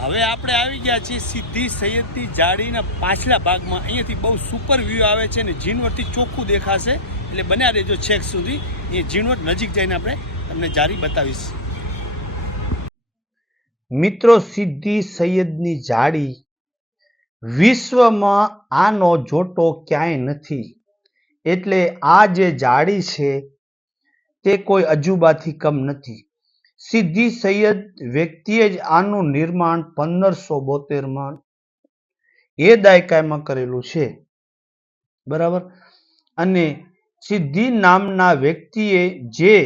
હવે આપણે આવી ગયા છીએ સીધી સૈયદની જાળીના પાછલા ભાગમાં. અહીંયાથી બહુ સુપર વ્યૂ આવે છે અને ઝીણવટથી ચોખ્ખું દેખાશે. એટલે બન્યા રહેજો છેક સુધી. એ ઝીણવટ નજીક જઈને આપણે તમને જાળી બતાવીશ. મિત્રો સિદ્ધિ સૈયદની જાળી વિશ્વમાં આનો જોટો ક્યાંય નથી. એટલે આ જે જાળી છે, તે કોઈ અજુબાથી કમ નથી. સિદ્ધિ સૈયદ વ્યક્તિએ જ આનું નિર્માણ પંદરસો બોતેરમાં એ દાયકામાં કરેલું છે. બરાબર? અને સિદ્ધિ નામના વ્યક્તિએ જે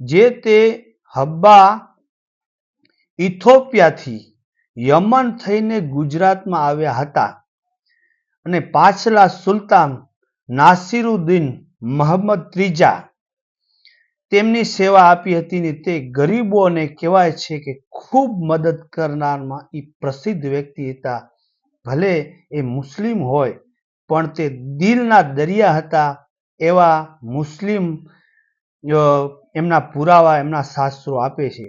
જે તે હબ્બા ઇથોપિયાથી યમન થઈને ગુજરાતમાં આવ્યા હતા અને પાછલા સુલતાન નાસિરુદ્દીન મોહમ્મદ ત્રીજા તેમની સેવા આપી હતી ને તે ગરીબોને કહેવાય છે કે ખૂબ મદદ કરનારમાં એ પ્રસિદ્ધ વ્યક્તિ હતા. ભલે એ મુસ્લિમ હોય, પણ તે દિલના દરિયા હતા. એવા મુસ્લિમ એમના પુરાવા, એમના શાસ્ત્રો આપે છે.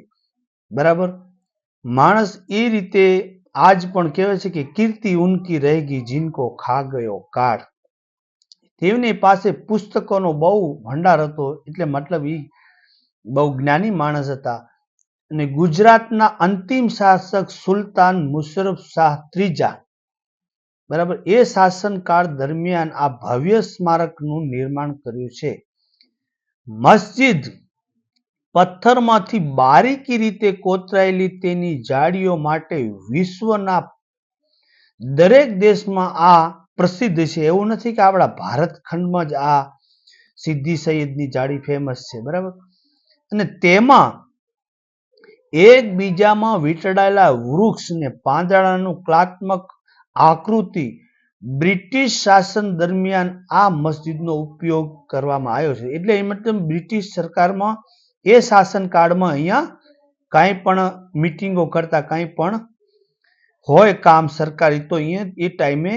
બરાબર? માણસ એ રીતે આજ પણ કહેવાય છે કે કીર્તિ ઉનકી રહેગી જીનકો ખા ગયો કાળ. તેમની પાસે પુસ્તકોનો બહુ ભંડાર હતો, એટલે મતલબ એ બહુ જ્ઞાની માણસ હતા. અને ગુજરાતના અંતિમ શાસક સુલતાન મુશરફ શાહ ત્રીજા. બરાબર, એ શાસનકાળ દરમિયાન આ ભવ્ય સ્મારકનું નિર્માણ કર્યું છે. મસ્જિદ પથ્થરમાંથી બારીકી રીતે કોતરાયેલી તેની જાળીઓ માટે વિશ્વના દરેક દેશમાં આ પ્રસિદ્ધ છે. એવું નથી કે આપણા ભારત ખંડમાં જ આ સિદ્ધિ સૈયદની જાળી ફેમસ છે. બરાબર? અને તેમાં એકબીજામાં વીંટળાયેલા વૃક્ષને પાંદડાનું કલાત્મક આકૃતિ બ્રિટિશ શાસન દરમિયાન આ મસ્જિદનો ઉપયોગ કરવામાં આવ્યો છે. એટલે એ મતલબ બ્રિટિશ સરકારમાં એ શાસનકાળમાં અહીંયા કાંઈ પણ મિટિંગો કરતા કાંઈ પણ હોય કામ સરકારી તો અહીંયા એ ટાઈમે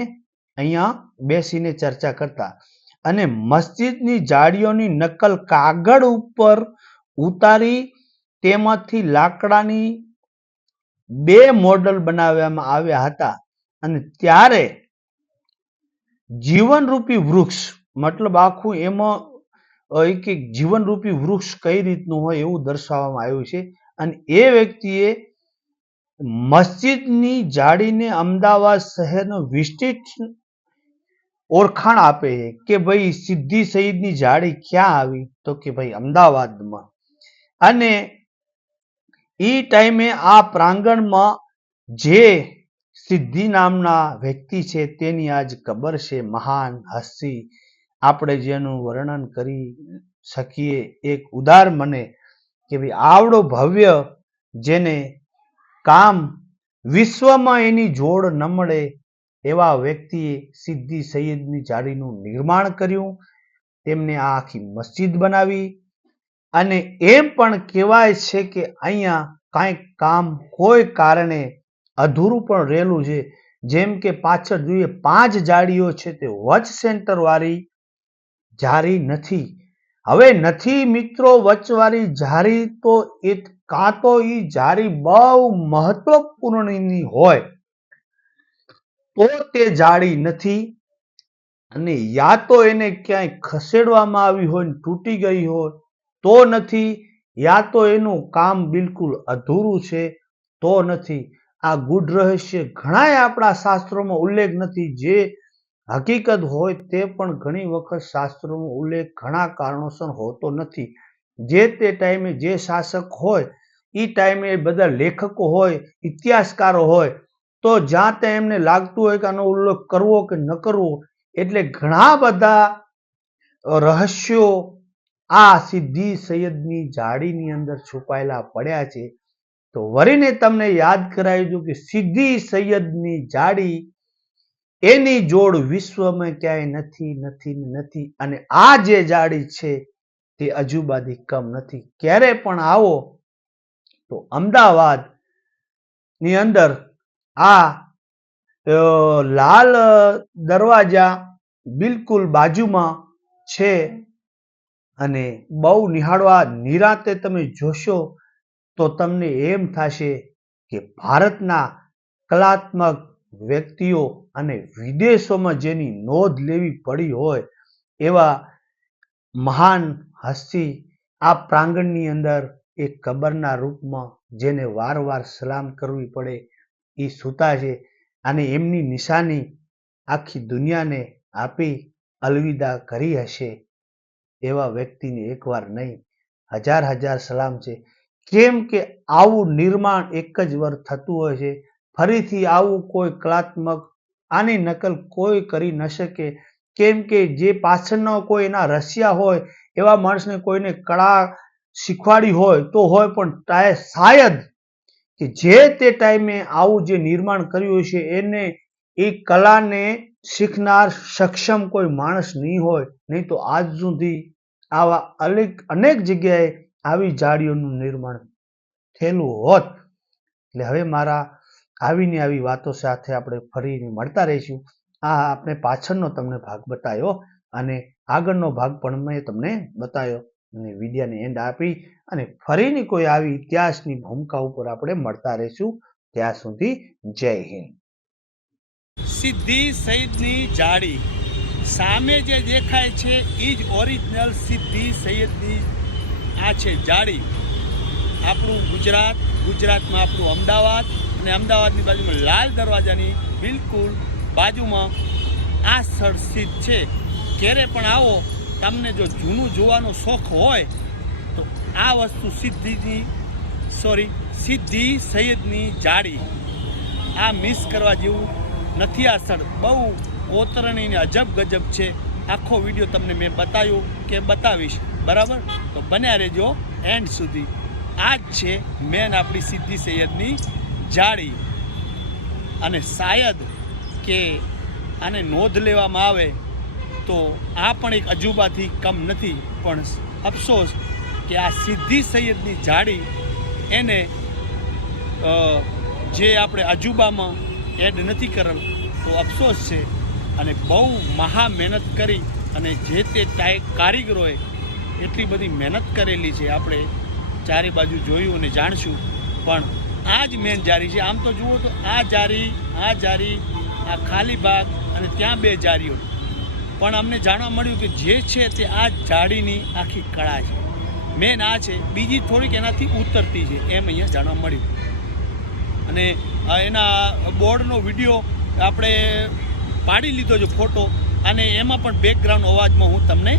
અહીંયા બેસીને ચર્ચા કરતા. અને મસ્જિદની જાળીઓની નકલ કાગળ ઉપર ઉતારી તેમાંથી લાકડાની બે મોડલ બનાવવામાં આવ્યા હતા અને ત્યારે જીવનરૂપી વૃક્ષ, મતલબ આખું એમાં એક જીવનરૂપી વૃક્ષ કઈ રીતનું હોય એવું દર્શાવવામાં આવ્યું છે. અને એ વ્યક્તિએ મસ્જિદની જાળીને અમદાવાદ શહેરનો વિશિષ્ટ ઓળખાણ આપે છે કે ભાઈ સિદ્ધિ સઈદની જાળી ક્યાં આવી? તો કે ભાઈ અમદાવાદમાં. અને એ ટાઈમે આ પ્રાંગણમાં જે સિદ્ધિ નામના વ્યક્તિ છે તેની આજ કબર છે મહાન હસ્તી. આપણે જેનું વર્ણન કરી શકીએ, એક ઉદાર મને કે ભાઈ આવડો ભવ્ય જેને કામ વિશ્વમાં એની જોડ ન મળે એવા વ્યક્તિએ સિદ્ધિ સૈયદની જાળીનું નિર્માણ કર્યું. તેમને આ આખી મસ્જિદ બનાવી. અને એમ પણ કહેવાય છે કે અહીંયા કાંઈક કામ કોઈ કારણે અધૂરું પણ રહેલું છે. જેમ કે પાછળ જોઈએ પાંચ જાળીઓ છે તે વચ સેન્ટરવાળી જારી નથી. હવે નથી મિત્રો વચવાળી જારી તો એ કાં તો એ જારી બહુ મહત્વપૂર્ણની હોય તો તે જાળી નથી અને યા તો એને ક્યાંય ખસેડવામાં આવી હોય ને તૂટી ગઈ હોય તો નથી, યા તો એનું કામ બિલકુલ અધૂરું છે, તો નથી. આ ગુઢ રહસ્ય ઘણાય આપણા શાસ્ત્રોમાં ઉલ્લેખ નથી. જે હકીકત હોય તે પણ ઘણી વખત શાસ્ત્રોનો ઉલ્લેખ ઘણા કારણોસર હોતો નથી. જે તે ટાઈમે જે શાસક હોય એ ટાઈમે બધા લેખકો હોય, ઇતિહાસકારો હોય, તો જ્યાં ત્યાં એમને લાગતું હોય કે આનો ઉલ્લેખ કરવો કે ન કરવો, એટલે ઘણા બધા રહસ્યો આ સિદ્ધિ સૈયદની જાળીની અંદર છુપાયેલા પડ્યા છે, તો વરીને તમને યાદ કરાવી દઉં કે સિદ્ધિ સૈયદની જાળી એની જોડ વિશ્વમાં ક્યાંય નથી નથી નથી અને આ જે જાળી છે તે અજુબાથી કમ નથી. ક્યારે પણ આવો, તો અમદાવાદની અંદર આ લાલ દરવાજા બિલકુલ બાજુમાં છે. અને બહુ નિહાળવા નિરાતે તમે જોશો તો તમને એમ થશે કે ભારતના કલાત્મક વ્યક્તિઓ અને વિદેશોમાં જેની નોંધ લેવી પડી હોય એવા મહાન હસ્તી આ પ્રાંગણની અંદર એક કબરના રૂપમાં જેને વારવાર સલામ કરવી પડે એ સૂતા છે અને એમની નિશાની આખી દુનિયાને આપી અલવિદા કરી હશે. એવા વ્યક્તિને એકવાર નહીં. હજાર હજાર સલામ છે. કેમ કે આવું નિર્માણ એક જ વાર થતું હોય છે. ફરીથી આવું કોઈ કલાત્મક, આની નકલ કોઈ કરી ન શકે. કેમ કે જે પાછળનો કોઈ એના રસિયા હોય, એવા માણસને કોઈને કળા શીખવાડી હોય તો હોય પણ શાયદ કે જે તે ટાઈમે આવું જે નિર્માણ કર્યું છે, એને એ કલાને શીખનાર સક્ષમ કોઈ માણસ નહીં હોય, નહીં તો આજ સુધી આવા અનેક અનેક જગ્યાએ આવી જાળીઓનું નિર્માણ થયેલું હોત. એટલે હવે મારા આવીને આવી વાતો સાથે આપણે ફરીને મળતા રહીશું. આ આપણે પાછળનો તમને ભાગ બતાવ્યો અને આગળનો ભાગ પણ મેં તમને બતાવ્યો અને વિડીયાને એન્ડ આપી અને ફરીની કોઈ આવી ઇતિહાસની ભૂમિકા ઉપર આપણે મળતા રહીશું. ત્યાં સુધી જય હિન્દ. સિદ્ધિ સૈયદની જાળી. સામે જે દેખાય છે એ જ ઓરિજિનલ સિદ્ધિ સૈયદની આ છે જાળી. આપણું ગુજરાત, ગુજરાતમાં આપણું અમદાવાદ અને અમદાવાદની બાજુમાં લાલ દરવાજાની બિલકુલ બાજુમાં આ સ્થળ સ્થિત છે. ક્યારે પણ આવો, તમને જો જૂનું જોવાનો શોખ હોય, તો આ વસ્તુ સિદ્ધિની સોરી સિદ્ધિ સૈયદની જાળી. આ મિસ કરવા જેવું નથી આ સ્થળ બહુ કોતરણીને અજબ ગજબ છે. આખો વીડિયો તમને મેં બતાવ્યો કે બતાવીશ. બરાબર? તો બન્યા રહેજો એન્ડ સુધી. આ જ છે મેન આપણી સિદ્ધિ સૈયદની જાળી. અને શાયદ કે આને નોંધ લેવામાં આવે તો આ પણ એક અજુબાથી કમ નથી. પણ અફસોસ કે આ સિદ્ધિ સૈયદની જાળી એને જે આપણે અજુબામાં એડ નથી કરેલ, તો અફસોસ છે. અને બહુ મહા મહેનત કરી અને જે તે કારીગરોએ એટલી બધી મહેનત કરેલી છે, આપણે ચારે બાજુ જોયું અને જાણશું. પણ આ જ મેન જારી છે. આમ તો જુઓ તો આ જારી આ જારી, આ ખાલી ભાગ અને ત્યાં બે જારીઓ. પણ અમને જાણવા મળ્યું કે જે છે તે આ જાળીની આખી કળા છે. મેન આ છે, બીજી થોડીક એનાથી ઉતરતી છે, એમ અહીંયા જાણવા મળ્યું. અને એના બોર્ડનો વીડિયો આપણે પાડી લીધો છે ફોટો અને એમાં પણ બેકગ્રાઉન્ડ અવાજમાં હું તમને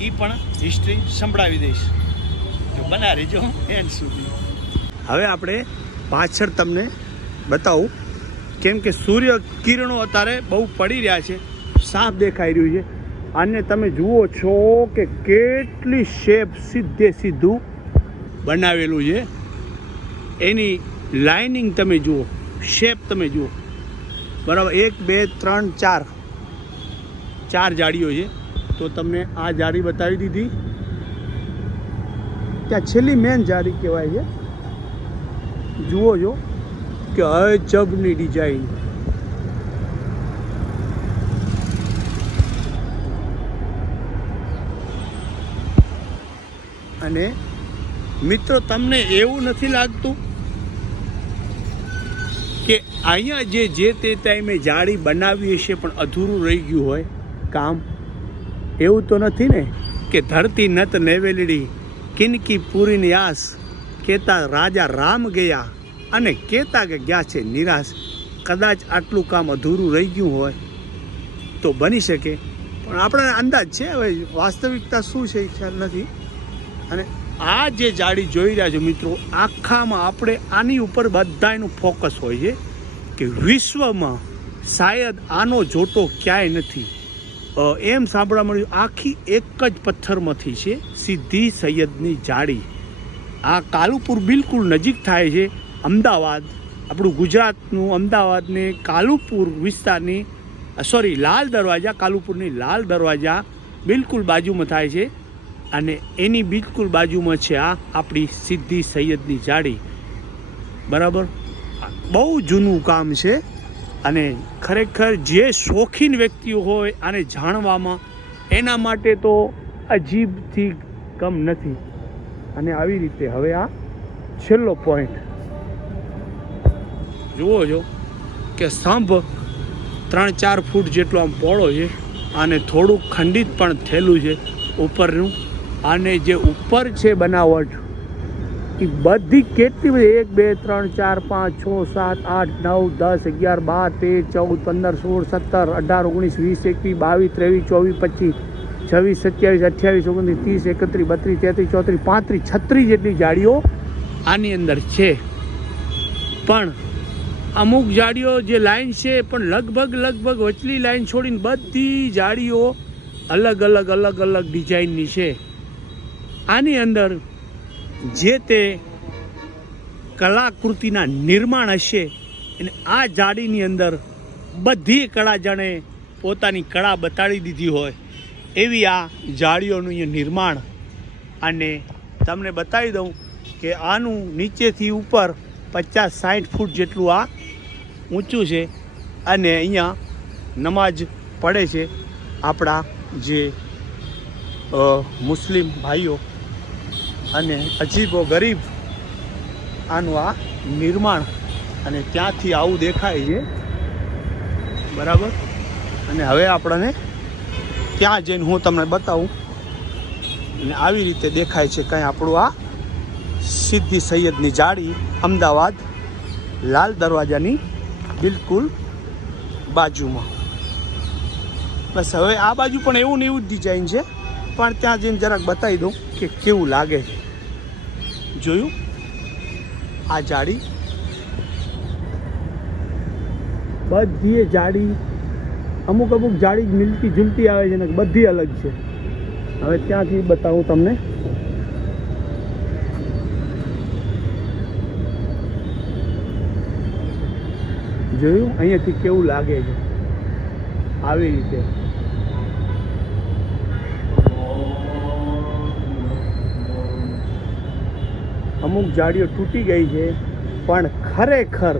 એ પણ હિસ્ટ્રી સંભળાવી દઈશ. જો બના રહેજો એન્ડ સુધી. હવે આપણે પાછળ તમને બતાવું કેમ કે સૂર્ય કિરણો અત્યારે બહુ પડી રહ્યા છે સાફ દેખાઈ રહ્યું છે. અને તમે જુઓ છો કે કેટલી શેપ સીધે સીધું બનાવેલું છે. એની લાઇનિંગ તમે જુઓ, શેપ તમે જુઓ. બરાબર, એક, બે, ત્રણ, ચાર. ચાર જાળીઓ છે. તો તમને આ જાળી બતાવી દીધી. ત્યાં છેલ્લી મેન જાળી કહેવાય છે. જુઓ છો કે અજબની ડિઝાઇન અને મિત્રો, તમને એવું નથી લાગતું અહીંયા જે જે તે ટાઈમે જાળી બનાવી હશે પણ અધૂરું રહી ગયું હોય, કામ એવું તો નથી ને? કે ધરતી નત નેવેલડી, કિનકી પૂરીની આસ કહેતા રાજા રામ ગયા અને કહેતા કે ગયા છે નિરાશ. કદાચ આટલું કામ અધૂરું રહી ગયું હોય તો બની શકે. પણ આપણે અંદાજ છે હવે, વાસ્તવિકતા શું છે ખ્યાલ નથી. અને આ જે જાળી જોઈ રહ્યા છો મિત્રો, આખામાં આપણે આની ઉપર બધાયનું ફોકસ હોય છે. કે વિશ્વમાં શાયદ આનો જોટો ક્યાંય નથી. એમ સાંભળવા મળ્યું, આખી એક જ પથ્થરમાંથી છે સીધી સૈયદની જાળી. આ કાલુપુર બિલકુલ નજીક થાય છે. અમદાવાદ, આપણું ગુજરાતનું અમદાવાદને કાલુપુર વિસ્તારની સોરી લાલ દરવાજા, કાલુપુરની લાલ દરવાજા બિલકુલ બાજુમાં થાય છે. અને એની બિલકુલ બાજુમાં છે આ આપણી સિદ્ધિ સૈયદની જાળી. બરાબર? બહુ જૂનું કામ છે અને ખરેખર જે શોખીન વ્યક્તિઓ હોય આને જાણવામાં એના માટે તો અજીબથી કમ નથી. અને આવી રીતે હવે આ છેલ્લો પોઈન્ટ જુઓ છો કે સ્તંભ ત્રણ ચાર ફૂટ જેટલો આમ પહોળો છે અને થોડુંક ખંડિત પણ થયેલું છે ઉપરનું. અને જે ઉપર છે બનાવટ બધી કેટલી બધી? એક, બે, ત્રણ, ચાર, પાંચ, છ, સાત, આઠ, નવ, દસ, અગિયાર, બાર, તેર, ચૌદ, પંદર, સોળ, સત્તર, અઢાર, ઓગણીસ, વીસ, એકવીસ, બાવીસ, ત્રેવીસ, ચોવીસ, પચીસ, છવ્વીસ, સત્યાવીસ, અઠ્યાવીસ, ઓગણત્રીસ, ત્રીસ, એકત્રીસ, બત્રીસ, તેત્રીસ, ચોત્રીસ, પાંત્રીસ, છત્રીસ જેટલી જાડીઓ આની અંદર છે. પણ અમુક જાડીઓ જે લાઈન છે, પણ લગભગ લગભગ વચલી લાઈન છોડીને બધી જાડીઓ અલગ અલગ અલગ અલગ ડિઝાઇનની છે. આની અંદર જે તે કલાકૃતિના નિર્માણ હશે અને આ જાડીની અંદર બધી કળા જાણે પોતાની કળા બતાડી દીધી હોય એવી આ જાળીઓનું અહીંયા નિર્માણ. અને તમને બતાવી દઉં કે આનું નીચેથી ઉપર પચાસ સાઠ ફૂટ જેટલું આ ઊંચું છે અને અહીંયા નમાજ પડે છે આપણા જે મુસ્લિમ ભાઈઓ અને અજીબો ગરીબ આનું આ નિર્માણ. અને ત્યાંથી આવું દેખાય છે. બરાબર? અને હવે આપણને ત્યાં જઈને હું તમને બતાવું. અને આવી રીતે દેખાય છે કંઈ આપણું આ સિદ્ધિ સૈયદની જાળી અમદાવાદ લાલ દરવાજાની બિલકુલ બાજુમાં. બસ હવે આ બાજુ પણ એવું ને એવું જ ડિઝાઇન છે. પણ ત્યાં જઈને જરાક બતાવી દઉં કે કેવું લાગે છે. જોયું? આ જાડી? બધી જાડી, અમુક અમુક જાડી મિલતી જુલતી આવે છે ને, બધી અલગ છે. હવે ત્યાંથી બતાવું તમને. જોયું? અહીંયાથી કેવું લાગે છે? આવી રીતે. અમુક જાળીઓ તૂટી ગઈ છે, પણ ખરેખર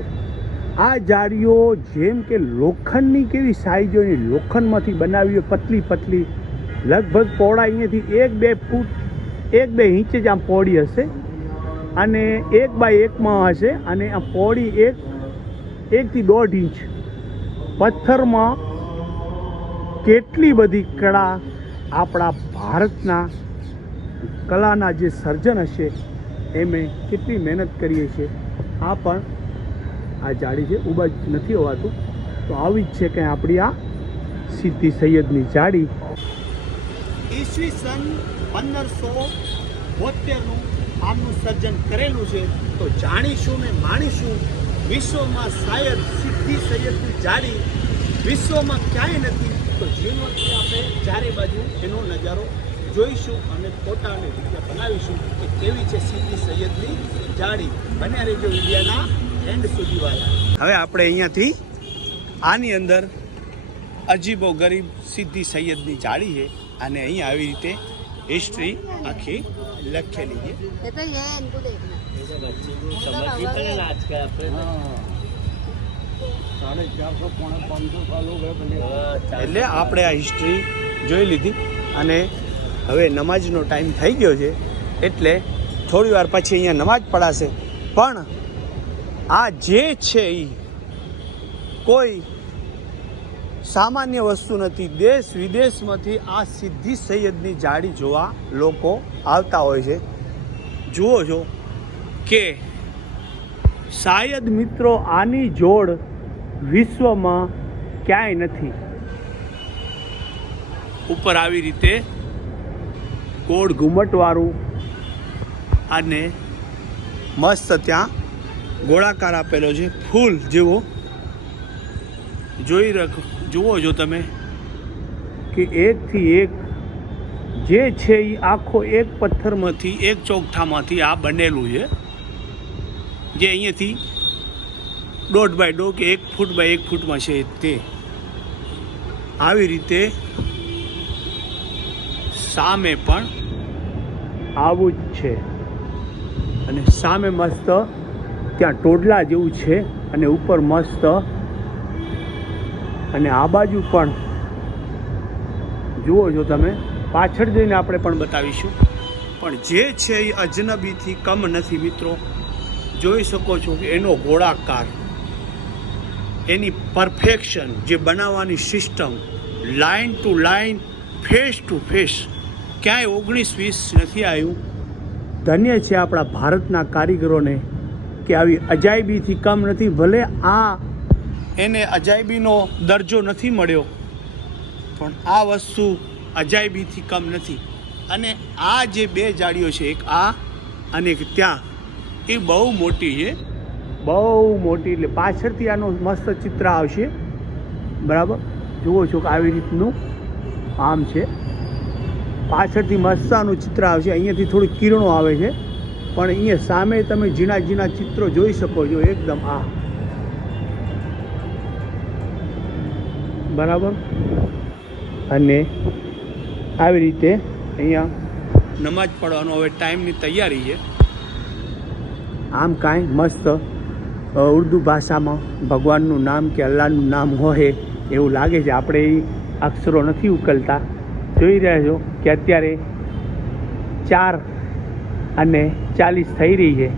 આ જાળીઓ જેમ કે લોખંડની કેવી સાઈઝોની લોખંડમાંથી બનાવી હોય, પતલી પતલી, લગભગ પહોળા અહીંયાથી એક બે ફૂટ, એક બે ઇંચ જ આમ પહોળી હશે અને એક બાય એકમાં હશે અને આ પહોળી એક, એકથી દોઢ ઇંચ. પથ્થરમાં કેટલી બધી કળા આપણા ભારતના કલાના જે સર્જન હશે એમે કેટલી મહેનત કરીએ છીએ, આ પણ આ જાળી છે, ઊભા જ નથી હોવાતું. તો આવી જ છે કે આપણી આ સિદ્ધિ સૈયદની જાળી ઈસવીસન પંદરસો બોતેરનું આમનું સર્જન કરેલું છે. તો જાણીશું ને માણીશું, વિશ્વમાં શાયદ સિદ્ધિ સૈયદની જાળી વિશ્વમાં ક્યાંય નથી. તો જીવનથી આપણે ચારે બાજુ એનો નજારો જોઈશું અને ફોટા અને બનાવીશું કે કેવી છે સીધી સૈયદની જાળી. બન્યા રેજો ઇન્ડિયાના એન્ડ સુધીવાળા. હવે આપણે અહીંયાથી આની અંદર અજીબો ગરીબ સિદ્ધિ સૈયદની જાળી છે. અને અહીં આવી રીતે હિસ્ટ્રી આખી લખેલી છે. એટલે આપણે આ હિસ્ટ્રી જોઈ લીધી અને હવે નમાજનો ટાઈમ થઈ ગયો છે, એટલે થોડી વાર પછી અહીંયા નમાજ પડાશે પણ આ જે છે એ કોઈ સામાન્ય વસ્તુ નથી. દેશ વિદેશમાંથી આ સિદ્ધિ સૈયદની જાળી જોવા લોકો આવતા હોય છે. જુઓ છો કે શાયદ મિત્રો આની જોડ વિશ્વમાં ક્યાંય નથી. ઉપર આવી રીતે ગોળ ઘુમટવાળું અને મસ્ત ત્યાં ગોળાકાર આપેલો છે. ફૂલ જેવો. જોઈ રખ, જુઓ છો તમે કે એકથી એક જે છે એ આખો એક પથ્થરમાંથી એક ચોકઠામાંથી આ બનેલું છે. જે અહીંયાથી દોઢ બાય દોઢ કે એક ફૂટ બાય એક ફૂટમાં છે તે. આવી રીતે સામે પણ આવું જ છે. અને સામે મસ્ત ત્યાં ટોડલા જેવું છે અને ઉપર મસ્ત. અને આ બાજુ પણ જુઓ છો તમે, પાછળ જઈને આપણે પણ બતાવીશું. પણ જે છે એ અજનબીથી કમ નથી મિત્રો. જોઈ શકો છો કે એનો ગોળાકાર, એની પરફેક્શન, જે બનાવવાની system line to line face to face ક્યાંય ઓગણીસ વીસ નથી આવ્યું? ધન્ય છે આપણા ભારતના કારીગરોને કે આવી અજાયબીથી કમ નથી. ભલે આ એને અજાયબીનો દરજ્જો નથી મળ્યો, પણ આ વસ્તુ અજાયબીથી કમ નથી. અને આ જે બે જાળીઓ છે, એક આ અને એક ત્યાં, એ બહુ મોટી છે. બહુ મોટી એટલે પાછળથી આનું મસ્ત ચિત્ર આવશે. બરાબર? જુઓ છો કે આવી રીતનું આમ છે. પાછળથી મસ્તાનું ચિત્ર આવશે. અહીંયાથી થોડી કિરણો આવે છે. પણ અહીંયા સામે તમે ઝીણા ઝીણા ચિત્રો જોઈ શકો છો એકદમ. આ. બરાબર? અને આવી રીતે અહીંયા નમાજ પડવાનો હવે ટાઈમની તૈયારી છે. આમ કાંઈ મસ્ત ઉર્દુ ભાષામાં ભગવાનનું નામ કે અલ્લાહનું નામ હોય એવું લાગે છે. આપણે એ અક્ષરો નથી ઉકલતા. જોઈ રહ્યા છો કે અત્યારે ચાર અને ચાલીસ થઈ રહી છે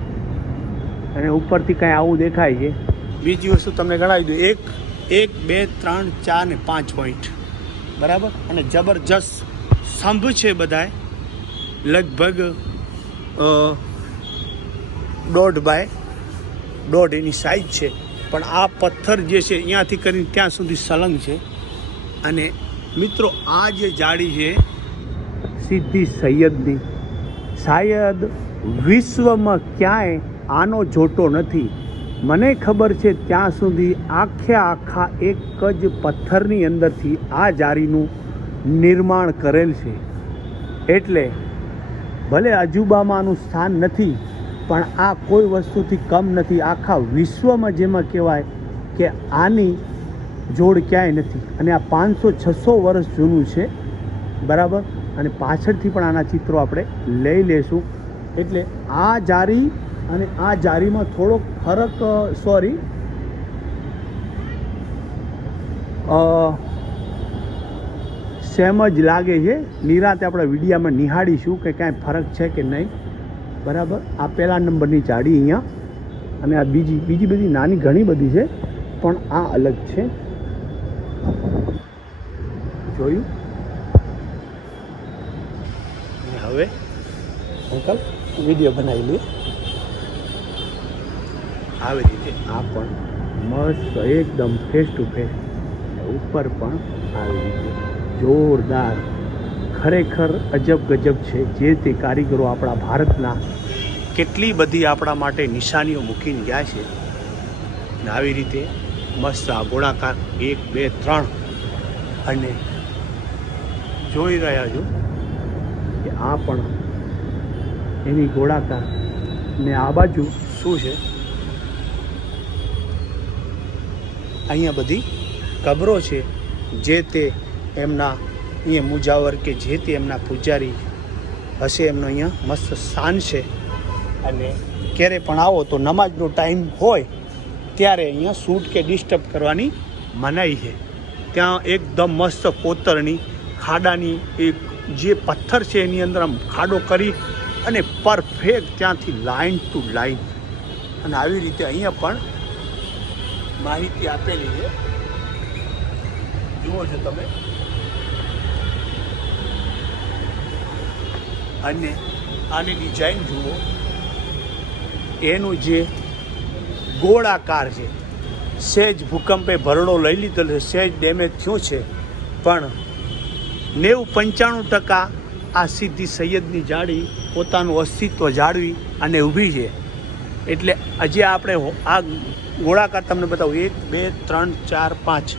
અને ઉપરથી કાંઈ આવું દેખાય છે. બીજી વસ્તુ તમને ગણાવી દઉં. એક એક, બે, ત્રણ, ચાર ને પાંચ પોઈન્ટ બરાબર? અને જબરજસ્ત સ્તંભ છે બધાય. લગભગ દોઢ બાય દોઢ એની સાઈઝ છે. પણ આ પથ્થર જે છે અહીંયાથી કરીને ત્યાં સુધી સળંગ છે. અને મિત્રો, આ જે જાળી છે સિદ્ધિ સૈયદની. શાયદ વિશ્વમાં ક્યાંય આનો જોટો નથી. મને ખબર છે ત્યાં સુધી આખે આખા એક જ પથ્થરની અંદરથી આ જાળીનું નિર્માણ કરેલ છે. એટલે ભલે અજુબામાં આનું સ્થાન નથી, પણ આ કોઈ વસ્તુથી કમ નથી. આખા વિશ્વમાં જેમાં કહેવાય કે આની જોડ ક્યાંય નથી. અને આ પાંચસો છસો વર્ષ જૂનું છે, બરાબર? અને પાછળથી પણ આના ચિત્રો આપણે લઈ લેશું. એટલે આ જારી અને આ જારીમાં થોડોક ફરક સોરી. સેમ જ લાગે છે. નિરાતે આપણે વિડીયામાં નિહાળીશું કે કાંઈ ફરક છે કે નહીં. બરાબર? આ પહેલા નંબરની જાડી અહીંયા. અને આ બીજી બીજી બધી નાની ઘણી બધી છે, પણ આ અલગ છે. જોયું? અને હવે? અંકલ વીડિયો બનાવી લઈએ આવી રીતે. આ પણ મસ્ત એકદમ ફેસ ટુ ફેસ ઉપર પણ આવી રીતે. જોરદાર. ખરેખર અજબ ગજબ છે. જે તે કારીગરો આપણા ભારતના કેટલી બધી આપણા માટે નિશાનીઓ મૂકીને ગયા છે. ને આવી રીતે મસ્ત આ ગોળાકાર એક બે ત્રણ અને જોઈ રહ્યા છો કે આ પણ એની ગોળાકાર ને આ બાજુ શું છે? અહીંયા બધી કબરો છે જે તે એમના, અહીંયા મુજાવર કે જે તે એમના પૂજારી હશે, એમનો અહીંયા મસ્ત સ્થાન છે. અને ક્યારે પણ આવો તો નમાજનો ટાઈમ હોય ત્યારે અહીંયા શૂટ કે ડિસ્ટર્બ કરવાની મનાઈ છે. ત્યાં એકદમ મસ્ત કોતરણી ખાડાની એક જે પથ્થર છે એની અંદર આમ ખાડો કરી અને પરફેક્ટ ત્યાંથી લાઈન ટુ લાઇન અને આવી રીતે અહીંયા પણ માહિતી આપેલી છે. જુઓ છો તમે. અને આની ડિઝાઇન જુઓ. એનું જે ગોળાકાર છે સહેજ ભૂકંપે ભરડો લઈ લીધો છે સહેજ ડેમેજ થયું છે. પણ નેવું પંચાણું ટકા આ સિદ્ધિ સૈયદની જાળી પોતાનું અસ્તિત્વ જાળવી અને ઊભી છે. એટલે આજે આપણે આ ગોળાકાર તમને બતાવું. એક, બે, ત્રણ, ચાર, પાંચ.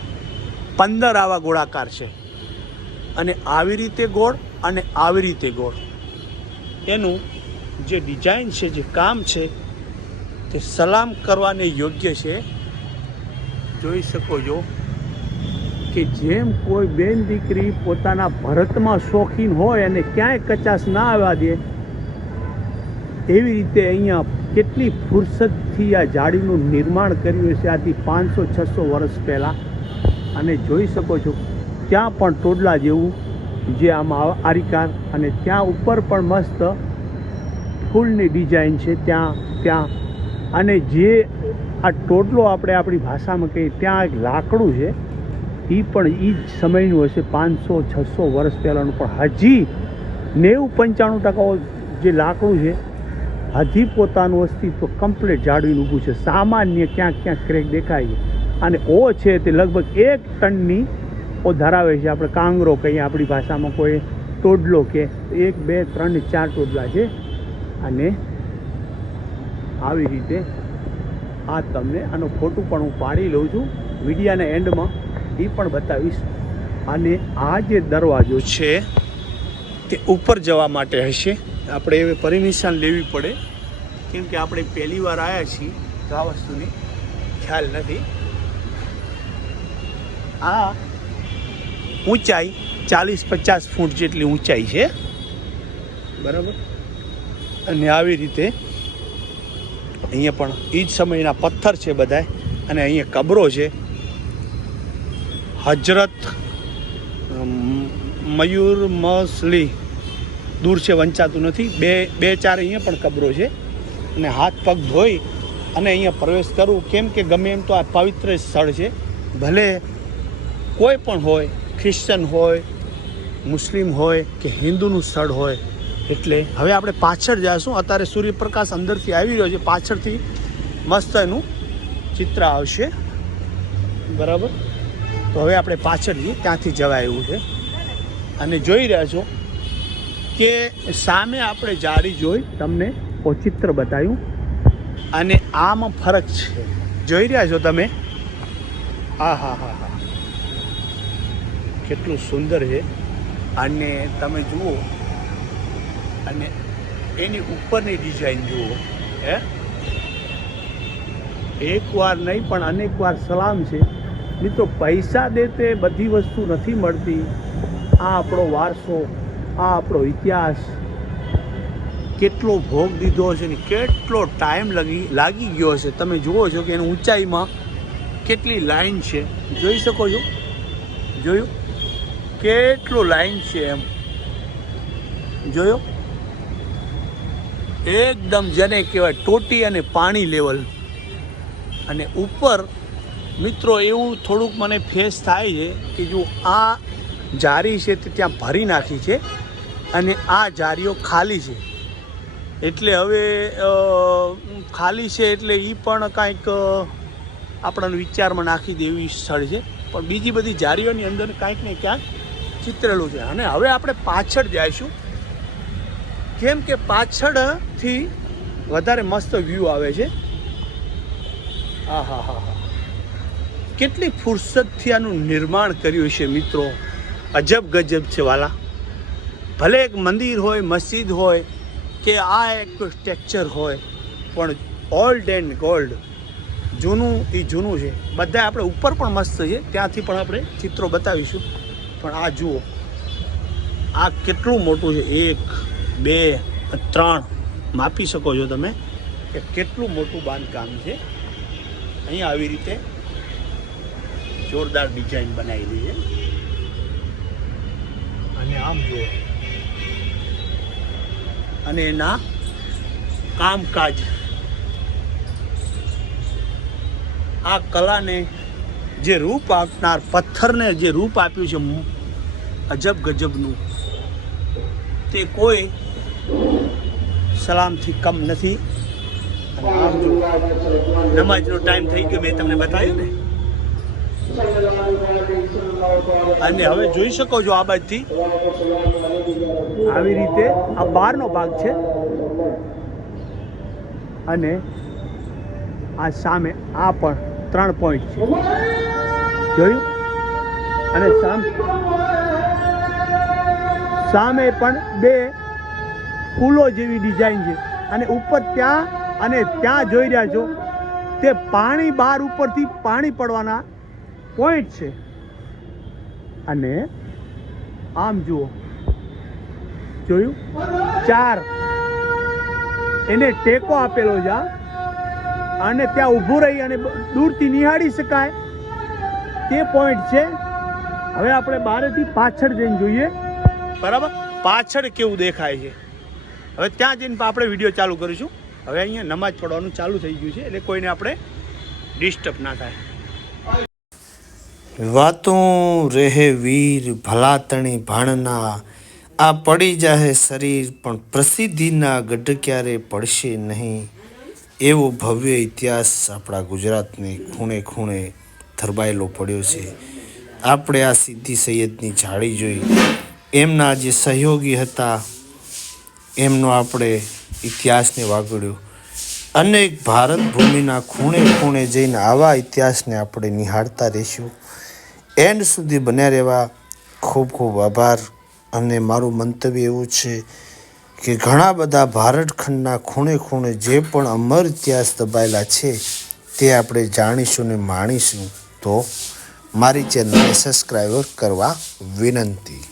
પંદર આવા ગોળાકાર છે. અને આવી રીતે ગોળ અને આવી રીતે ગોળ. એનું જે ડિઝાઇન છે, જે કામ છે, તે સલામ કરવાને યોગ્ય છે. જોઈ શકો છો. કે જેમ કોઈ બેન દીકરી પોતાના ભરતમાં શોખીન હોય અને ક્યાંય કચાશ ના આવવા દે, એવી રીતે અહીંયા કેટલી ફુરસદથી આ જાળીનું નિર્માણ કર્યું છે આથી પાંચસો, છસો વર્ષ પહેલાં. અને જોઈ શકો છો, ત્યાં પણ ટોડલા જેવું, જે આમાં આરિકાર અને ત્યાં ઉપર પણ મસ્ત ફૂલની ડિઝાઇન છે, ત્યાં ત્યાં. અને જે આ ટોટલો આપણે આપણી ભાષામાં કહીએ, ત્યાં એક લાકડું છે. એ પણ એ જ સમયનું હશે, પાંચસો, છસો વર્ષ પહેલાંનું. પણ હજી નેવું પંચાણું ટકા જે લાકડું છે, હજી પોતાનું અસ્તિત્વ કમ્પ્લીટ જાળવીને ઊભું છે. સામાન્ય ક્યાંક ક્યાંક ક્રેક દેખાય છે. અને ઓ છે તે લગભગ એક ટનની ઓ ધરાવે છે. આપણે કાંગરો કહીએ, આપણી ભાષામાં કોઈ ટોડલો કે એક, બે, ત્રણ, ચાર ટોડલા છે. અને આવી રીતે આ તમને આનો ફોટો પણ હું પાડી લઉં છું. મીડિયાના એન્ડમાં એ પણ બતાવીશ. અને આ જે દરવાજો છે, તે ઉપર જવા માટે હશે. આપણે હવે પરમિશન લેવી પડે. કેમ કે આપણે પહેલી વાર આવ્યા છીએ, તો આ વસ્તુની ખ્યાલ નથી. આ ઊંચાઈ ચાલીસ પચાસ ફૂટ જેટલી ઊંચાઈ છે. બરાબર? અને આવી રીતે અહીંયા પણ એ જ સમયના પથ્થર છે બધા અને અહીંયા કબરો છે. હજરત મયુર મસલી દૂર છે, વંચાતું નથી. બે બે ચાર અહીંયા પણ કબરો છે. અને હાથ પગ ધોઈ અને અહીંયા પ્રવેશ કરવું કેમ કે ગમે એમ તો આ પવિત્ર સ્થળ છે. ભલે કોઈ પણ હોય, ખ્રિશ્ચન હોય, મુસ્લિમ હોય કે હિન્દુનું સ્થળ હોય. એટલે હવે આપણે પાછળ જઈશું અત્યારે સૂર્યપ્રકાશ અંદરથી આવી રહ્યો છે. પાછળથી મસ્ત એનું ચિત્ર આવશે. બરાબર? તો હવે આપણે પાછળ જઈએ ત્યાંથી જવાય એવું છે. અને જોઈ રહ્યા છો કે સામે આપણે જાળી જોઈ તમને ઓ ચિત્ર બતાવ્યું. અને આમાં ફરક છે. જોઈ રહ્યા છો તમે? હા હા હા હા. કેટલું સુંદર છે. અને તમે જુઓ. અને એની ઉપરની ડિઝાઇન જુઓ, હે? એકવાર નહીં, પણ અનેક વાર સલામ છે. મિત્રો પૈસા દે તે બધી વસ્તુ નથી મળતી. આ આપણો વારસો, આ આપણો ઇતિહાસ. કેટલો ભોગ દીધો હશે ને કેટલો ટાઈમ લાગી લાગી ગયો હશે. તમે જુઓ છો કે એની ઊંચાઈમાં કેટલી લાઈન છે. જોઈ શકો છો? જોયું? કેટલો લાઈન છે એમ. જોયો? એકદમ જેને કહેવાય ટોટી અને પાણી લેવલ અને ઉપર મિત્રો, એવું થોડુંક મને ફેસ થાય છે કે જો આ જારી છે તે ત્યાં ભરી નાખી છે અને આ જારીઓ ખાલી છે. એટલે હવે ખાલી છે એટલે એ પણ કાંઈક આપણને વિચારમાં નાખી દેવી સ્થળ છે. પણ બીજી બધી જારીઓની અંદર કાંઈક ને ક્યાંક ચિતરેલું છે. અને હવે આપણે પાછળ જઈશું. કેમ કે પાછળથી વધારે મસ્ત વ્યૂ આવે છે. હા હા હા હા કેટલી ફુરસદથી આનું નિર્માણ કર્યું છે મિત્રો? અજબ ગજબ છે વાલા. ભલે એક મંદિર હોય, મસ્જિદ હોય, કે આ એક સ્ટ્રક્ચર હોય, પણ ઓલ્ડ એન્ડ ગોલ્ડ જૂનું એ જૂનું છે. બધા આપણે ઉપર પણ મસ્ત છે. ત્યાંથી પણ આપણે ચિત્રો બતાવીશું. પણ આ જુઓ. આ કેટલું મોટું છે? એક, બે, ત્રણ. માપી શકો છો તમે કે કેટલું મોટું બાંધકામ છે? અહીંયા આવી રીતે જોરદાર ડિઝાઇન બનાવેલી છે. અને આમ જુઓ. અને એના કામકાજ. આ કલાને જે રૂપ આપનાર પથ્થરને જે રૂપ આપ્યું છે અજબ ગજબનું તે કોઈ સલામથી કમ નથી. આમ નમાજનો ટાઈમ થઈ ગયો મેં તમને બતાવ્યું ને? અને હવે જોઈ શકો છો આ બાજુથી. આવી રીતે આ બહારનો ભાગ છે. અને આ સામે આ પણ ત્રણ પોઈન્ટ છે. જોયું? અને સામે સામે પણ બે ફૂલો જેવી ડિઝાઇન છે. અને ઉપર ત્યાં અને ત્યાં જોઈ રહ્યા છો. તે પાણી બહાર ઉપરથી પાણી પડવાના પોઈન્ટ છે. અને આમ જુઓ. જોયું? ચાર. એને ટેકો આપેલો છે. અને ત્યાં ઊભું રહી અને દૂરથી નિહાળી શકાય. તે પોઈન્ટ છે. હવે આપણે બહારથી પાછળ જઈને જોઈએ. બરાબર? પાછળ કેવું દેખાય છે? હવે ત્યાં જઈને આપણે વીડિયો ચાલુ કરીશું. હવે અહીંયા નમાજ પડવાનું ચાલુ થઈ ગયું છે, એટલે કોઈને આપણે ડિસ્ટર્બ ના થાય. વાતું રહે વીર, ભલાતણી ભાણના. આ પડી જાહે શરીર, પણ પ્રસિદ્ધિના ગઢ ક્યારે પડશે નહીં? એવો ભવ્ય ઇતિહાસ આપણા ગુજરાતની ખૂણે ખૂણે ધરબાયેલો પડ્યો છે. આપણે આ સિદ્ધિ સૈયદની જાળી જોઈ. એમના જે સહયોગી હતા, એમનો આપણે ઇતિહાસને વાગડ્યો. અનેક ભારત ભૂમિના ખૂણે ખૂણે જઈને આવા ઇતિહાસને આપણે નિહાળતા રહીશું. એન્ડ સુધી બન્યા રહેવા ખૂબ ખૂબ આભાર. અને મારું મંતવ્ય એવું છે કે ઘણા બધા ભારત ખંડના ખૂણે ખૂણે જે પણ અમર ઇતિહાસ દબાયેલા છે તે આપણે જાણીશું ને માણીશું. તો મારી ચેનલને સબસ્ક્રાઈબર કરવા વિનંતી.